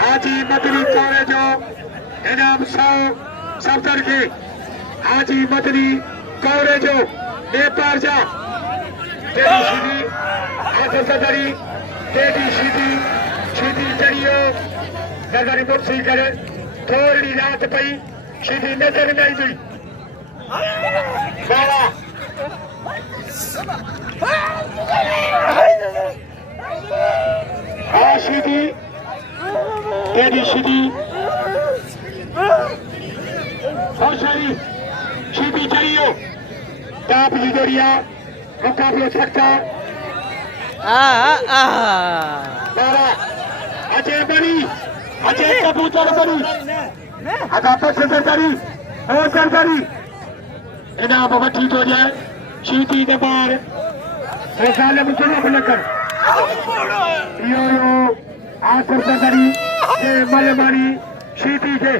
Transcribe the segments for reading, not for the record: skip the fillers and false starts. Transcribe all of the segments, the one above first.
हाजी Madani college इनाम 100 सफदर के हाजी Madani college Nepal जा तेरी शीदी हाथ सदरी तेरी शीदी चढ़ियो नजर मुर्सी करे थोड़ी रात पई शीदी नजर नहीं हुई बाबा हाँ शीदी तेरी शीदी होशियारी शीदी चढ़ियो ताप लिदोरिया मुकाबला सकता बाबा अजय बनी अजय कबूतर बनी अदापक सरकारी और सरकारी इनाम वठी तो जाए शीदी ने बार साल मुझे लकर यो आसर सरकारी के मलमानी शीदी के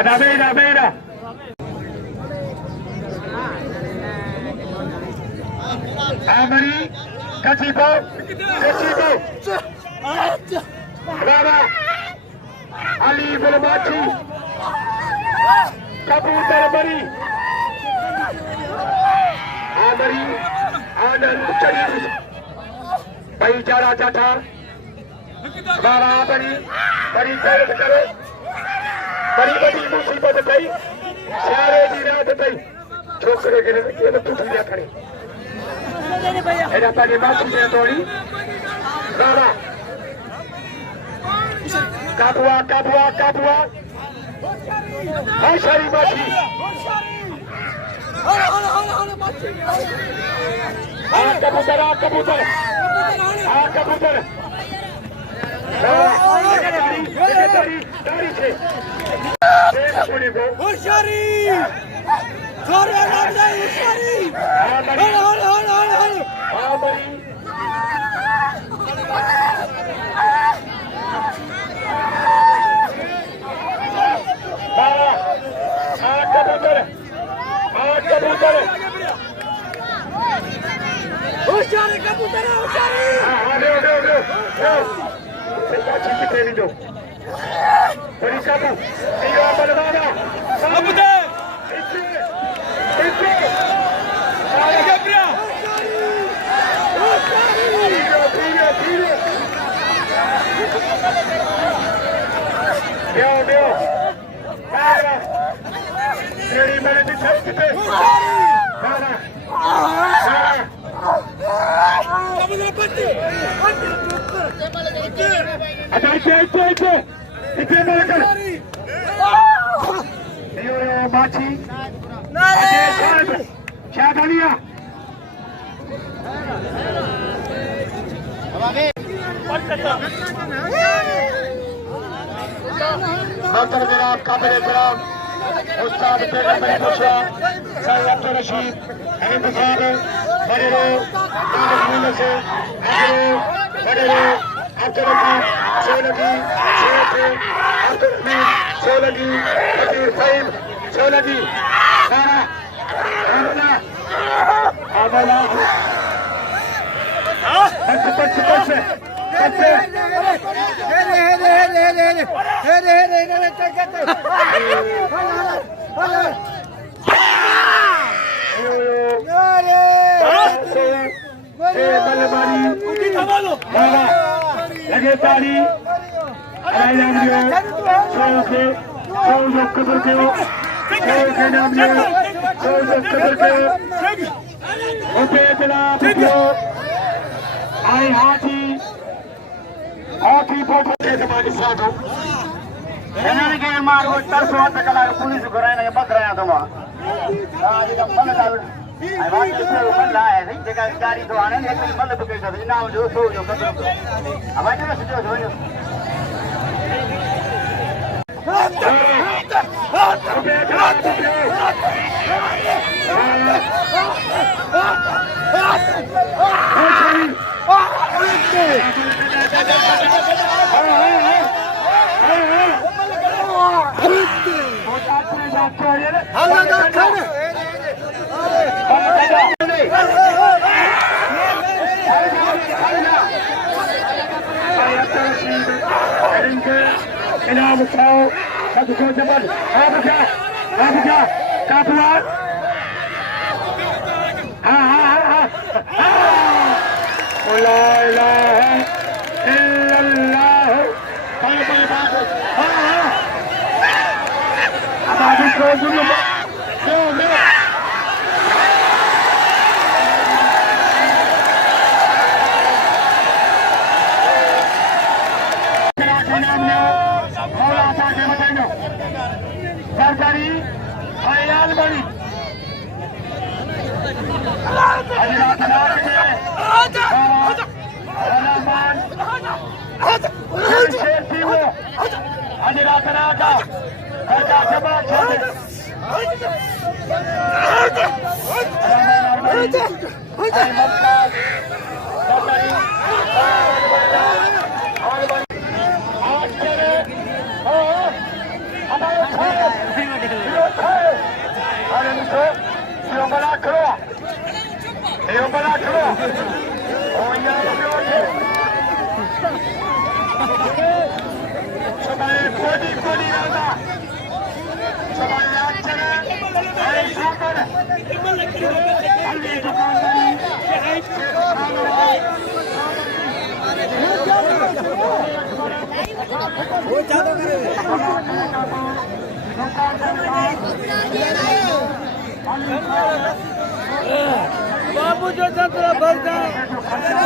अदा बेरा आमरी कचीबो बाबा अली बुलबाची कबूतर बरी आमरी आनंद चली भाई चारा चाटा बाबा बड़ी दर्द करे बड़ी मुसीबत पई सारे दी रात पई छोकरे के टूटी ना खड़े एरा पानी माची से तोड़ी बाबा काबुआ हाय सारी माची कबूतर दाढ़ी से होशियारी थोड़ा नाम जाए होशियारी कबूतर बड़ी काबू माची शाह डालिया डॉक्टर जनाब काबिल एहतराम उस्ताद अब्दुल रशीद इंतजाम बड़े से अब्दुल रशीद सोलगी सोलगी फकीर साहिब सोलगी लगे तारी आई हाथी फोटो के जमाने फोटो इन्होंने के मारो तरसो तकला पुलिस घराने के बक रहा तुम आज का मन का आई बात के मन ला है नहीं जगह गाड़ी तो आने लेकिन मतलब के साथ ना जो सो जो कदर अब आज ना सोचो जो इनाम उठाओ सबको जमल आप क्या काफियार हाँ ला इलाहा इल्लल्लाह अब आगे को सरकारी अयाल बड़ी Malakhro. Oh yeah, Somebody rada. Somebody achara. Hey, super. Ali dukandari. वो ज्यादा करे बाबू जो चतरा भरता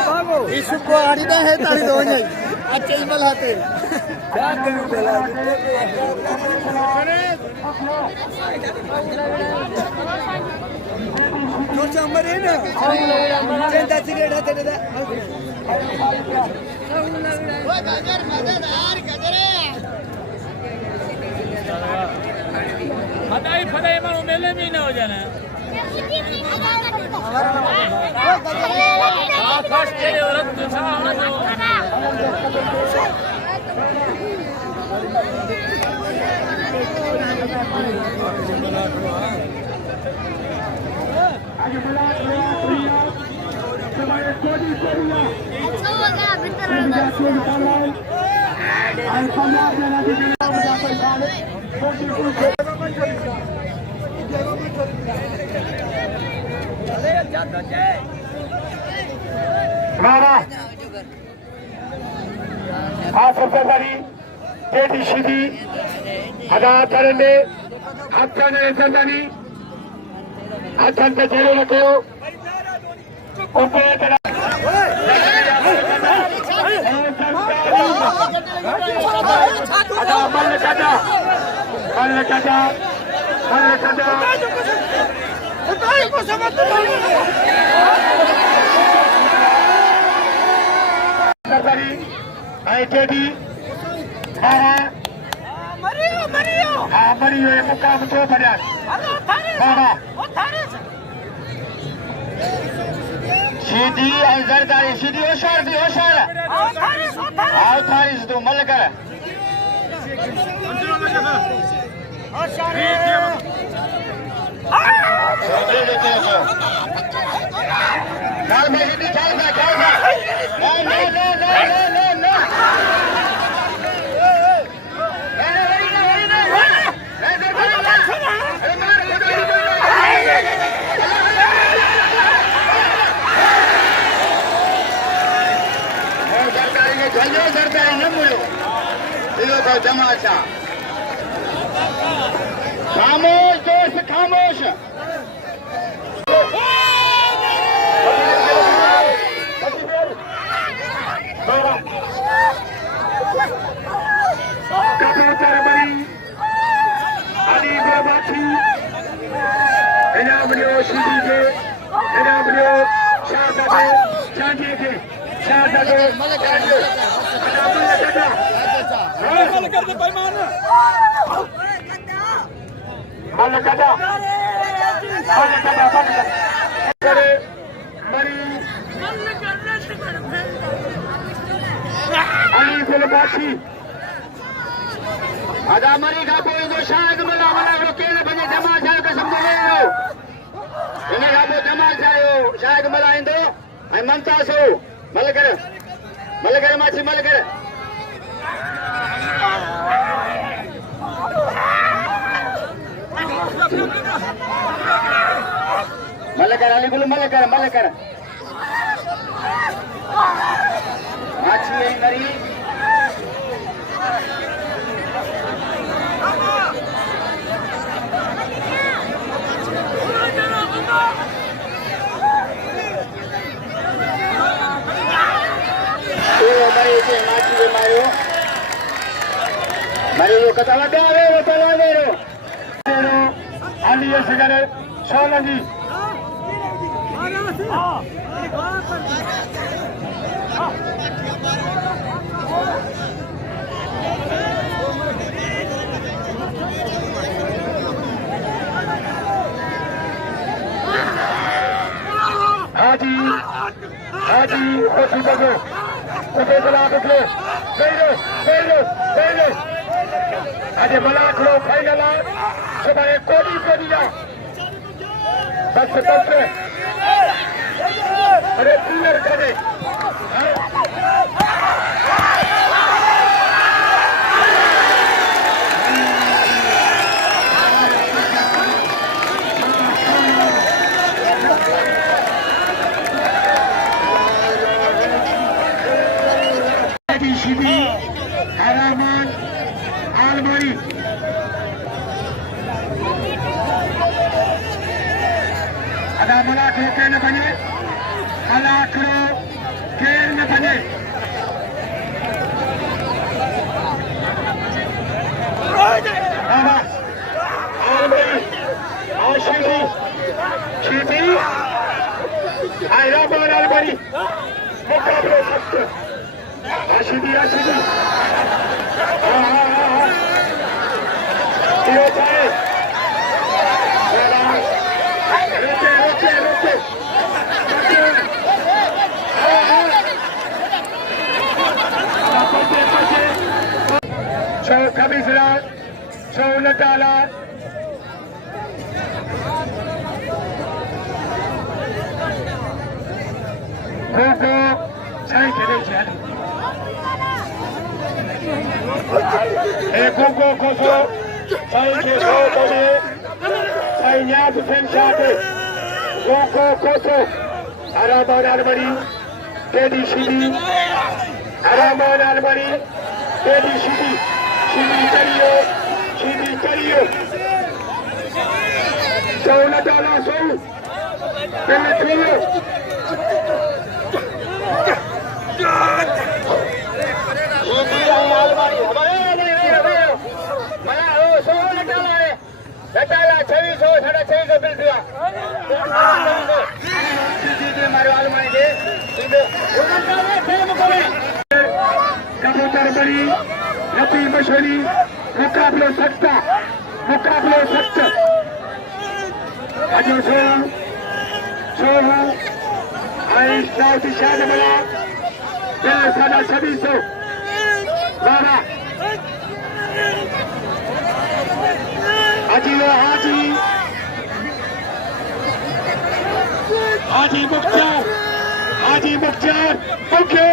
भागो इसको आड़ीदा है तारी दो नहीं अच्छे ही मलाते क्या करूं बोला जो चमर है ना चंदा सिगरेट हाथ दे दे वो गजर मदद यार गजर हटाई फटाई मारो मेले में ना हो जाना फर्स्ट तेरे औरत तो छा होना Sheedi Sheedi ada tarande hakkane sandani hakkante jere lako ope tara Sheedi Mario ये मुकाम तो बढ़िया Sheedi जरदारी Sheedi होशियार आओ थारी से तो मल कर लाल में कितनी चल सरकारी न मुड़ो दिलो तो जमाल शाह खामोश दोस्त खामोश कबूतर बड़ी अली बाबाची इनाम लियो शीदी के इनाम लियो शाह चांदी के अदा मरी का कोई तो शायद मला केले बने जमा जाए कसम दे लो इने का वो जमा जायो शायद मला इंदो आई मनता सो मल कर माची मल कर Malakhro ali gulu Malakhro Achi ai mari Mario kata Vero Ali segera Shah lagi Haji Kosi bago Kosi bala bago Vero Aje Malakhro final sebagai kodi dia बस अरे क्लियर करे Sheedi Rahman Almari ada Malakhro ke na bane Malakhro ke na bane Almari Sheedi Rahman Almari Muqabala sakta Sheedi Yo chahe Shah Kabisra Shah Natala Gogo Sai kede chen Gogo koso Sai ke so bade Sai nyat fen shate Gogo koso Rahman Almari Tedi Sheedi Rahman Almari Tedi Sheedi Sheedi kariyo Shah Natala Shah Pele kariyo कबूतर बड़ी लती मशहूरी मुकाबले सकता अजो सोहू आई south Shah मला पहले सादा 2600 बाबा हाजी Mukhtar okay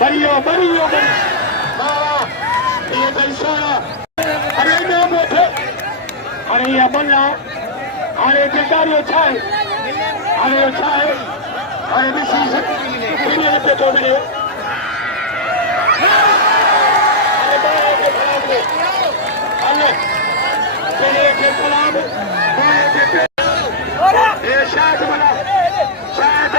Bariyo बाबा ये पैसा अरे मैं बैठे अरे ये बल्ला अरे बेकारी अच्छा है अरे विशेष दुनिया पे तो मिले अरे बाबा के खिलाफ अल्लाह पहले के सलाम ये शायद बना शायद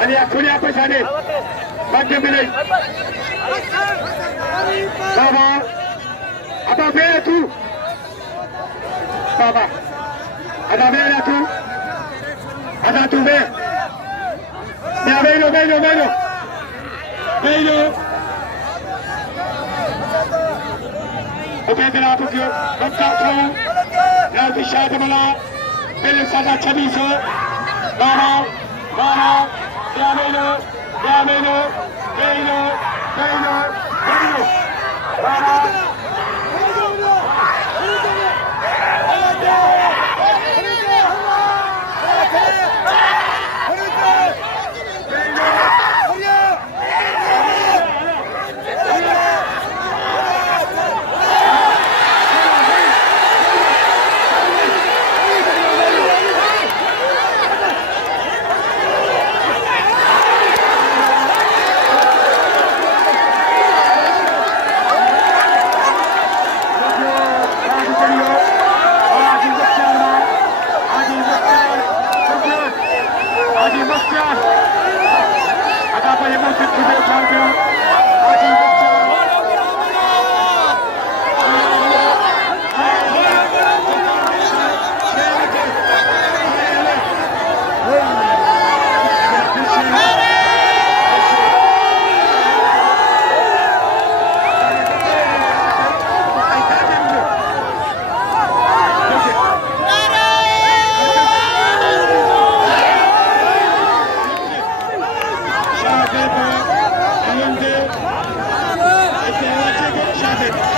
आणि खुल्या पैशाने भाग्य मिळेल बाबा आता वेळ तू बाबा आता वेळ तू वेळ oke telah Tokyo Malakhro nanti Shah Jamal Mela sada 2600 Moro Melo Shah